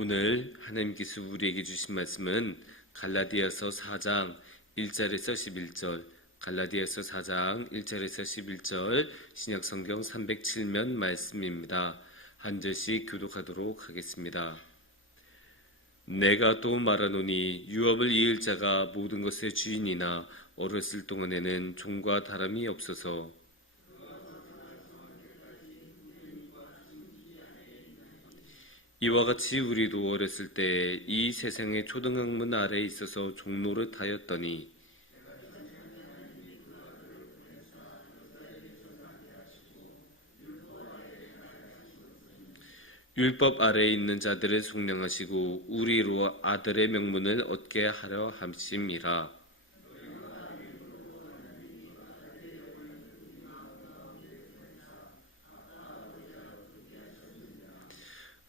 오늘 하나님께서 우리에게 주신 말씀은 갈라디아서 4장 1절에서 11절, 갈라디아서 4장 1절에서 11절 신약성경 307면 말씀입니다. 한 절씩 교독하도록 하겠습니다. 내가 또 말하노니 유업을 이을 자가 모든 것의 주인이나 어렸을 동안에는 종과 다름이 없어서 이와 같이 우리도 어렸을 때 이 세상의 초등학문 아래에 있어서 종노릇 하였더니 율법 아래에 있는 자들을 속량하시고 우리로 아들의 명분을 얻게 하려 함심이라.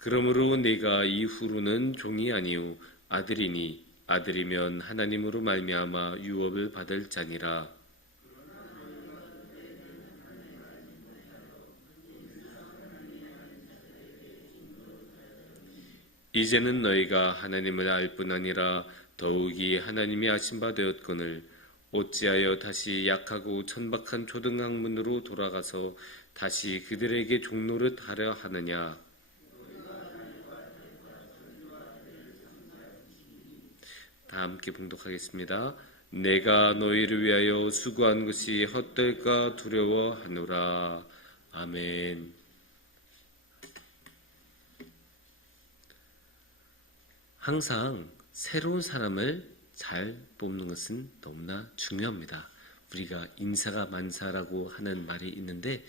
그러므로 네가 이후로는 종이 아니요 아들이니 아들이면 하나님으로 말미암아 유업을 받을 자니라. 이제는 너희가 하나님을 알 뿐 아니라 더욱이 하나님이 아신 바 되었거늘 어찌하여 다시 약하고 천박한 초등학문으로 돌아가서 다시 그들에게 종노릇 하려 하느냐. 다 함께 봉독하겠습니다. 내가 너희를 위하여 수고한 것이 헛될까 두려워하노라. 아멘. 항상 새로운 사람을 잘 뽑는 것은 너무나 중요합니다. 우리가 인사가 만사라고 하는 말이 있는데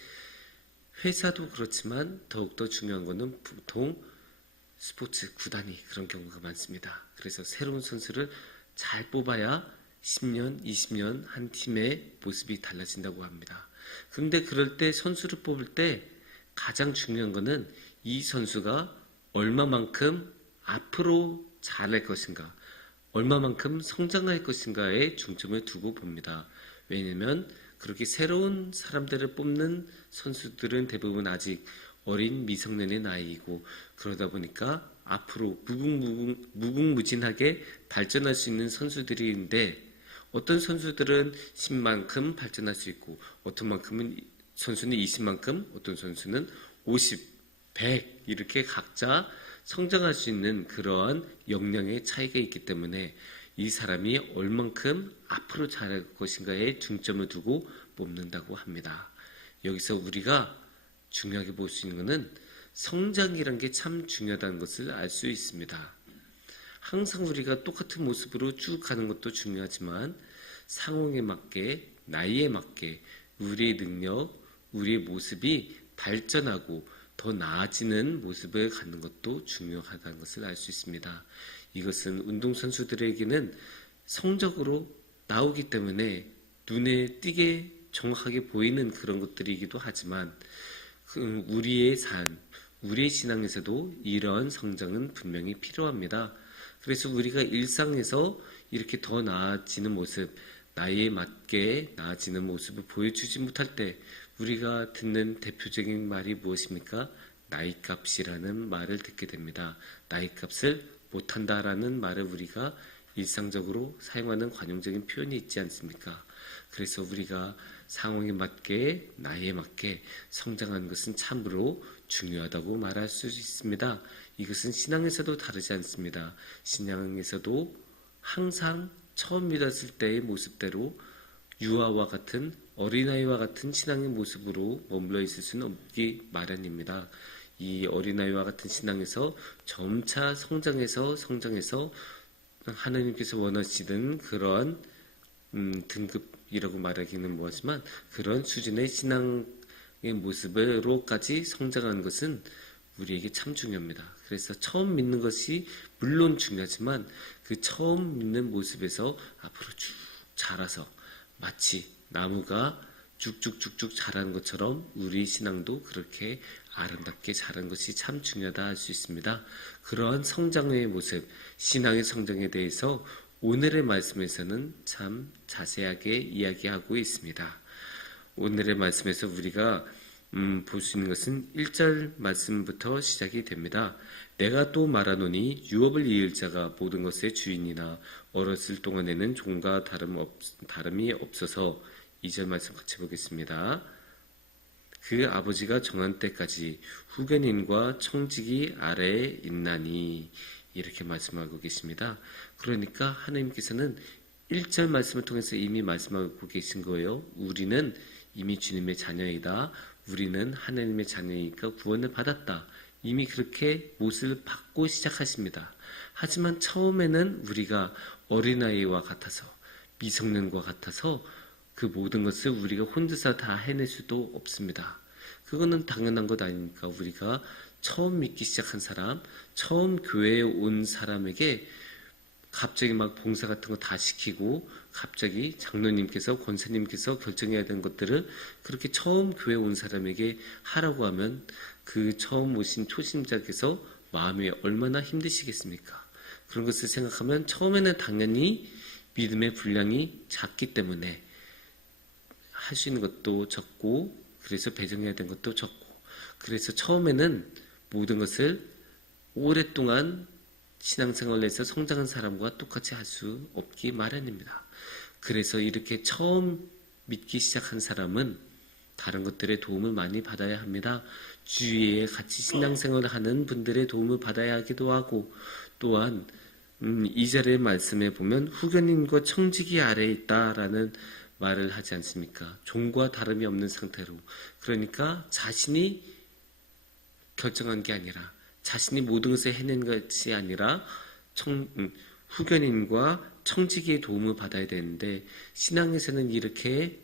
회사도 그렇지만 더욱더 중요한 것은 보통 스포츠 구단이 그런 경우가 많습니다. 그래서 새로운 선수를 잘 뽑아야 10년, 20년 한 팀의 모습이 달라진다고 합니다. 그런데 그럴 때 선수를 뽑을 때 가장 중요한 것은 이 선수가 얼마만큼 앞으로 잘할 것인가, 얼마만큼 성장할 것인가에 중점을 두고 봅니다. 왜냐하면 그렇게 새로운 사람들을 뽑는 선수들은 대부분 아직 어린 미성년의 나이이고 그러다 보니까 앞으로 무궁무진하게 발전할 수 있는 선수들이 있는데 어떤 선수들은 10만큼 발전할 수 있고 어떤 만큼은 선수는 20만큼, 어떤 선수는 50, 100 이렇게 각자 성장할 수 있는 그러한 역량의 차이가 있기 때문에 이 사람이 얼만큼 앞으로 잘할 것인가에 중점을 두고 뽑는다고 합니다. 여기서 우리가 중요하게 볼 수 있는 것은 성장이란 게 참 중요하다는 것을 알 수 있습니다. 항상 우리가 똑같은 모습으로 쭉 가는 것도 중요하지만 상황에 맞게, 나이에 맞게 우리의 능력, 우리의 모습이 발전하고 더 나아지는 모습을 갖는 것도 중요하다는 것을 알 수 있습니다. 이것은 운동선수들에게는 성적으로 나오기 때문에 눈에 띄게 정확하게 보이는 그런 것들이기도 하지만 우리의 삶, 우리의 신앙에서도 이러한 성장은 분명히 필요합니다. 그래서 우리가 일상에서 이렇게 더 나아지는 모습, 나이에 맞게 나아지는 모습을 보여주지 못할 때 우리가 듣는 대표적인 말이 무엇입니까? 나이값이라는 말을 듣게 됩니다. 나이값을 못한다라는 말을 우리가 일상적으로 사용하는 관용적인 표현이 있지 않습니까? 그래서 우리가 상황에 맞게, 나이에 맞게 성장하는 것은 참으로 중요하다고 말할 수 있습니다. 이것은 신앙에서도 다르지 않습니다. 신앙에서도 항상 처음 믿었을 때의 모습대로 유아와 같은 어린아이와 같은 신앙의 모습으로 머물러 있을 수는 없기 마련입니다. 이 어린아이와 같은 신앙에서 점차 성장해서 하나님께서 원하시는 그러한 등급이라고 말하기는 뭐하지만 그런 수준의 신앙의 모습으로까지 성장하는 것은 우리에게 참 중요합니다. 그래서 처음 믿는 것이 물론 중요하지만 그 처음 믿는 모습에서 앞으로 쭉 자라서 마치 나무가 쭉쭉쭉쭉 자라는 것처럼 우리 신앙도 그렇게 아름답게 자라는 것이 참 중요하다 할 수 있습니다. 그러한 성장의 모습, 신앙의 성장에 대해서 오늘의 말씀에서는 참 자세하게 이야기하고 있습니다. 오늘의 말씀에서 우리가 볼 수 있는 것은 1절 말씀부터 시작이 됩니다. 내가 또 말하노니 유업을 이을 자가 모든 것의 주인이나 어렸을 동안에는 종과 다름이 없어서 2절 말씀 같이 보겠습니다. 그 아버지가 정한 때까지 후견인과 청지기 아래에 있나니 이렇게 말씀하고 계십니다. 그러니까 하나님께서는 1절 말씀을 통해서 이미 말씀하고 계신 거예요. 우리는 이미 주님의 자녀이다. 우리는 하나님의 자녀이니까 구원을 받았다. 이미 그렇게 못을 받고 시작하십니다. 하지만 처음에는 우리가 어린아이와 같아서 미성년과 같아서 그 모든 것을 우리가 혼자서 다 해낼 수도 없습니다. 그거는 당연한 것 아닙니까? 우리가 처음 믿기 시작한 사람, 처음 교회에 온 사람에게 갑자기 막 봉사 같은 거 다 시키고 갑자기 장로님께서 권사님께서 결정해야 되는 것들을 그렇게 처음 교회 온 사람에게 하라고 하면 그 처음 오신 초심자께서 마음이 얼마나 힘드시겠습니까? 그런 것을 생각하면 처음에는 당연히 믿음의 분량이 작기 때문에 할 수 있는 것도 적고 그래서 배정해야 되는 것도 적고 그래서 처음에는 모든 것을 오랫동안 신앙생활을 해서 성장한 사람과 똑같이 할 수 없기 마련입니다. 그래서 이렇게 처음 믿기 시작한 사람은 다른 것들의 도움을 많이 받아야 합니다. 주위에 같이 신앙생활을 하는 분들의 도움을 받아야 하기도 하고 또한 2절의 말씀에 보면 후견인과 청지기 아래에 있다라는 말을 하지 않습니까? 종과 다름이 없는 상태로 그러니까 자신이 결정한 게 아니라 자신이 모든 것을 해낸 것이 아니라 후견인과 청지기의 도움을 받아야 되는데 신앙에서는 이렇게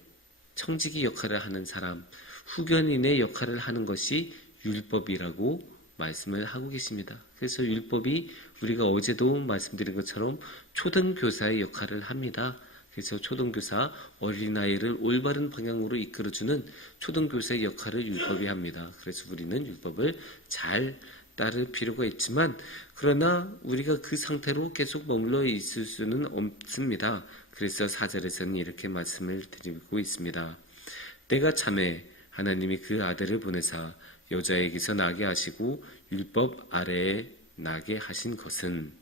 청지기 역할을 하는 사람, 후견인의 역할을 하는 것이 율법이라고 말씀을 하고 계십니다. 그래서 율법이 우리가 어제도 말씀드린 것처럼 초등교사의 역할을 합니다. 그래서 초등교사, 어린아이를 올바른 방향으로 이끌어주는 초등교사의 역할을 율법이 합니다. 그래서 우리는 율법을 잘 따를 필요가 있지만 그러나 우리가 그 상태로 계속 머물러 있을 수는 없습니다. 그래서 4절에서는 이렇게 말씀을 드리고 있습니다. 때가 참에 하나님이 그 아들을 보내사 여자에게서 나게 하시고 율법 아래에 나게 하신 것은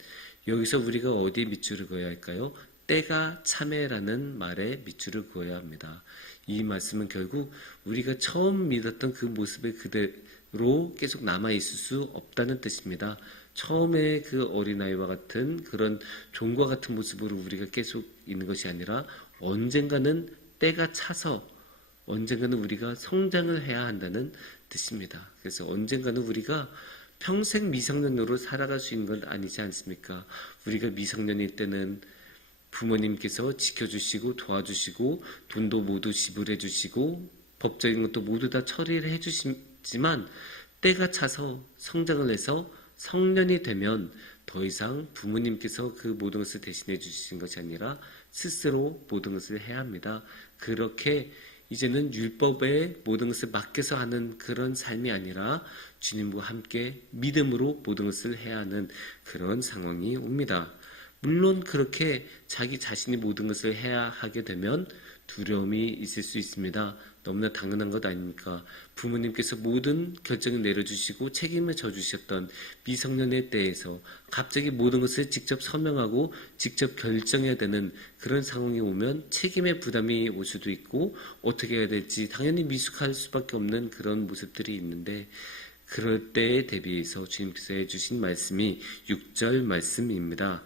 여기서 우리가 어디에 밑줄을 그어야 할까요? 때가 참에라는 말에 밑줄을 그어야 합니다. 이 말씀은 결국 우리가 처음 믿었던 그 모습에 그대로 계속 남아있을 수 없다는 뜻입니다. 처음에 그 어린아이와 같은 그런 종과 같은 모습으로 우리가 계속 있는 것이 아니라 언젠가는 때가 차서 언젠가는 우리가 성장을 해야 한다는 뜻입니다. 그래서 언젠가는 우리가 평생 미성년으로 살아갈 수 있는 건 아니지 않습니까? 우리가 미성년일 때는 부모님께서 지켜주시고 도와주시고 돈도 모두 지불해 주시고 법적인 것도 모두 다 처리를 해 주시지만 때가 차서 성장을 해서 성년이 되면 더 이상 부모님께서 그 모든 것을 대신해 주신 것이 아니라 스스로 모든 것을 해야 합니다. 그렇게 이제는 율법에 모든 것을 맡겨서 하는 그런 삶이 아니라 주님과 함께 믿음으로 모든 것을 해야 하는 그런 상황이 옵니다. 물론 그렇게 자기 자신이 모든 것을 해야 하게 되면 두려움이 있을 수 있습니다. 너무나 당연한 것 아닙니까? 부모님께서 모든 결정을 내려주시고 책임을 져주셨던 미성년의 때에서 갑자기 모든 것을 직접 서명하고 직접 결정해야 되는 그런 상황이 오면 책임의 부담이 올 수도 있고 어떻게 해야 될지 당연히 미숙할 수밖에 없는 그런 모습들이 있는데 그럴 때에 대비해서 주님께서 해주신 말씀이 6절 말씀입니다.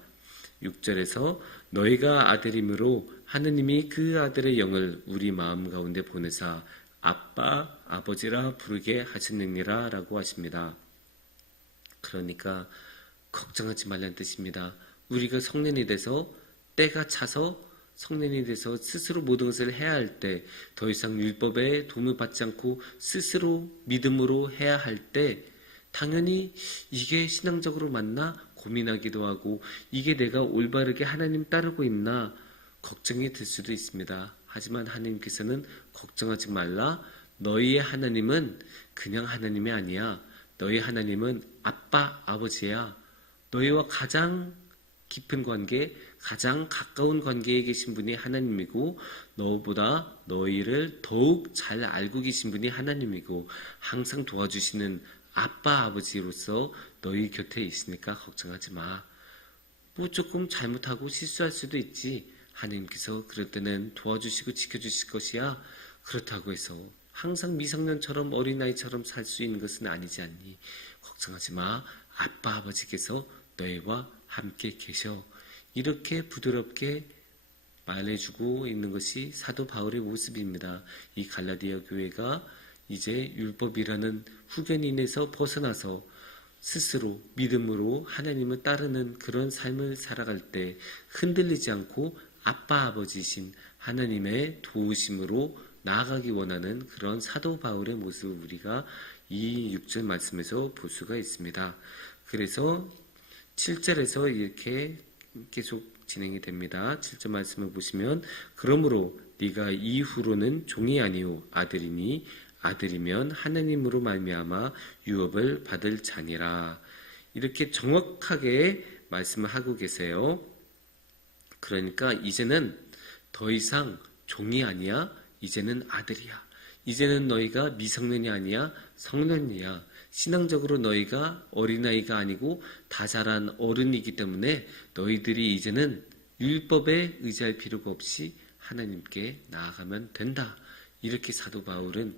6절에서 너희가 아들이므로 하느님이 그 아들의 영을 우리 마음 가운데 보내사 아빠, 아버지라 부르게 하시느니라 라고 하십니다. 그러니까 걱정하지 말라는 뜻입니다. 우리가 성년이 돼서 때가 차서 성년이 돼서 스스로 모든 것을 해야 할 때 더 이상 율법에 도움을 받지 않고 스스로 믿음으로 해야 할 때 당연히 이게 신앙적으로 맞나? 고민하기도 하고 이게 내가 올바르게 하나님 따르고 있나 걱정이 들 수도 있습니다. 하지만 하나님께서는 걱정하지 말라. 너희의 하나님은 그냥 하나님이 아니야. 너희 하나님은 아빠, 아버지야. 너희와 가장 깊은 관계, 가장 가까운 관계에 계신 분이 하나님이고 너보다 너희를 더욱 잘 알고 계신 분이 하나님이고 항상 도와주시는 아빠, 아버지로서 너희 곁에 있으니까 걱정하지 마. 뭐 조금 잘못하고 실수할 수도 있지. 하나님께서 그럴 때는 도와주시고 지켜주실 것이야. 그렇다고 해서 항상 미성년처럼 어린아이처럼 살 수 있는 것은 아니지 않니? 걱정하지 마. 아빠, 아버지께서 너희와 함께 계셔. 이렇게 부드럽게 말해주고 있는 것이 사도 바울의 모습입니다. 이 갈라디아 교회가 이제 율법이라는 후견인에서 벗어나서 스스로 믿음으로 하나님을 따르는 그런 삶을 살아갈 때 흔들리지 않고 아빠 아버지신 하나님의 도우심으로 나아가기 원하는 그런 사도 바울의 모습을 우리가 이 6절 말씀에서 볼 수가 있습니다. 그래서 7절에서 이렇게 계속 진행이 됩니다. 7절 말씀을 보시면 그러므로 네가 이후로는 종이 아니오 아들이니 아들이면 하나님으로 말미암아 유업을 받을 자니라. 이렇게 정확하게 말씀을 하고 계세요. 그러니까 이제는 더 이상 종이 아니야. 이제는 아들이야. 이제는 너희가 미성년이 아니야. 성년이야. 신앙적으로 너희가 어린아이가 아니고 다 자란 어른이기 때문에 너희들이 이제는 율법에 의지할 필요가 없이 하나님께 나아가면 된다. 이렇게 사도 바울은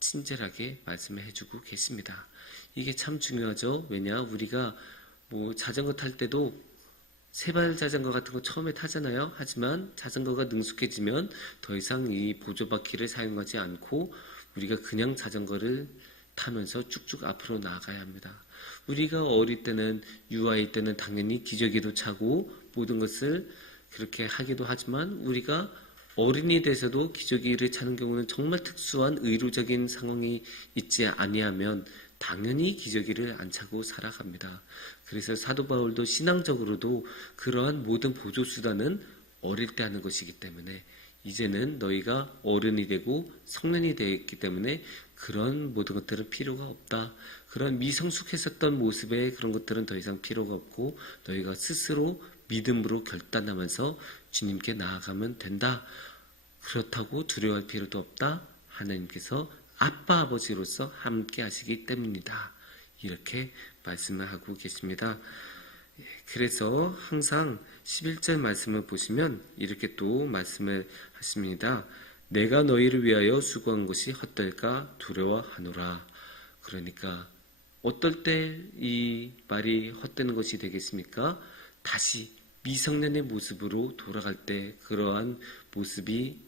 친절하게 말씀을 해주고 계십니다. 이게 참 중요하죠. 왜냐 우리가 뭐 자전거 탈 때도 세발 자전거 같은 거 처음에 타잖아요. 하지만 자전거가 능숙해지면 더 이상 이 보조바퀴를 사용하지 않고 우리가 그냥 자전거를 타면서 쭉쭉 앞으로 나아가야 합니다. 우리가 어릴 때는 유아일 때는 당연히 기저귀도 차고 모든 것을 그렇게 하기도 하지만 우리가 어른이 돼서도 기저귀를 차는 경우는 정말 특수한 의료적인 상황이 있지 아니하면 당연히 기저귀를 안 차고 살아갑니다. 그래서 사도 바울도 신앙적으로도 그러한 모든 보조수단은 어릴 때 하는 것이기 때문에 이제는 너희가 어른이 되고 성년이 되었기 때문에 그런 모든 것들은 필요가 없다. 그런 미성숙했었던 모습의 그런 것들은 더 이상 필요가 없고 너희가 스스로 믿음으로 결단하면서 주님께 나아가면 된다. 그렇다고 두려워할 필요도 없다. 하나님께서 아빠 아버지로서 함께 하시기 때문이다. 이렇게 말씀을 하고 계십니다. 그래서 항상 11절 말씀을 보시면 이렇게 또 말씀을 하십니다. 내가 너희를 위하여 수고한 것이 헛될까 두려워하노라. 그러니까 어떨 때 이 말이 헛되는 것이 되겠습니까? 다시 미성년의 모습으로 돌아갈 때 그러한 모습이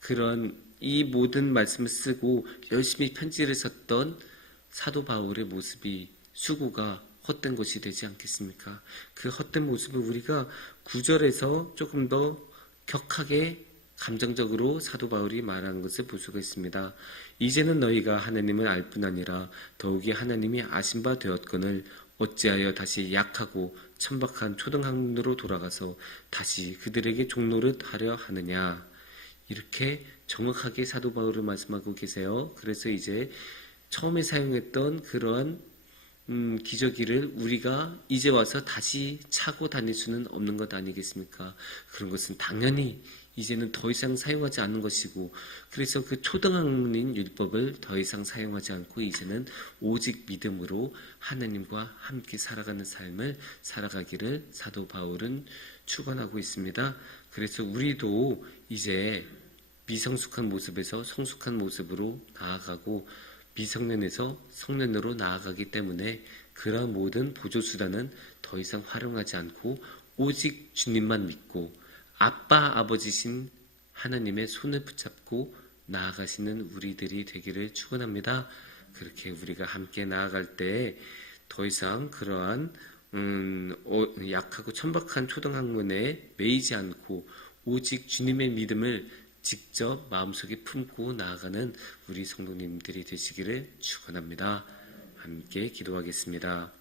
그런 이 모든 말씀을 쓰고 열심히 편지를 썼던 사도 바울의 모습이 수고가 헛된 것이 되지 않겠습니까? 그 헛된 모습을 우리가 9절에서 조금 더 격하게 감정적으로 사도 바울이 말하는 것을 볼 수가 있습니다. 이제는 너희가 하나님을 알 뿐 아니라 더욱이 하나님이 아신 바 되었거늘 어찌하여 다시 약하고 천박한 초등학년으로 돌아가서 다시 그들에게 종노릇 하려 하느냐. 이렇게 정확하게 사도 바울을 말씀하고 계세요. 그래서 이제 처음에 사용했던 그러한 기저귀를 우리가 이제 와서 다시 차고 다닐 수는 없는 것 아니겠습니까? 그런 것은 당연히 이제는 더 이상 사용하지 않는 것이고 그래서 그 초등학년인 율법을 더 이상 사용하지 않고 이제는 오직 믿음으로 하나님과 함께 살아가는 삶을 살아가기를 사도 바울은 축원하고 있습니다. 그래서 우리도 이제 미성숙한 모습에서 성숙한 모습으로 나아가고 미성년에서 성년으로 나아가기 때문에 그런 모든 보조수단은 더 이상 활용하지 않고 오직 주님만 믿고 아빠 아버지신 하나님의 손을 붙잡고 나아가시는 우리들이 되기를 축원합니다. 그렇게 우리가 함께 나아갈 때 더 이상 그러한 약하고 천박한 초등학문에 매이지 않고 오직 주님의 믿음을 직접 마음속에 품고 나아가는 우리 성도님들이 되시기를 축원합니다. 함께 기도하겠습니다.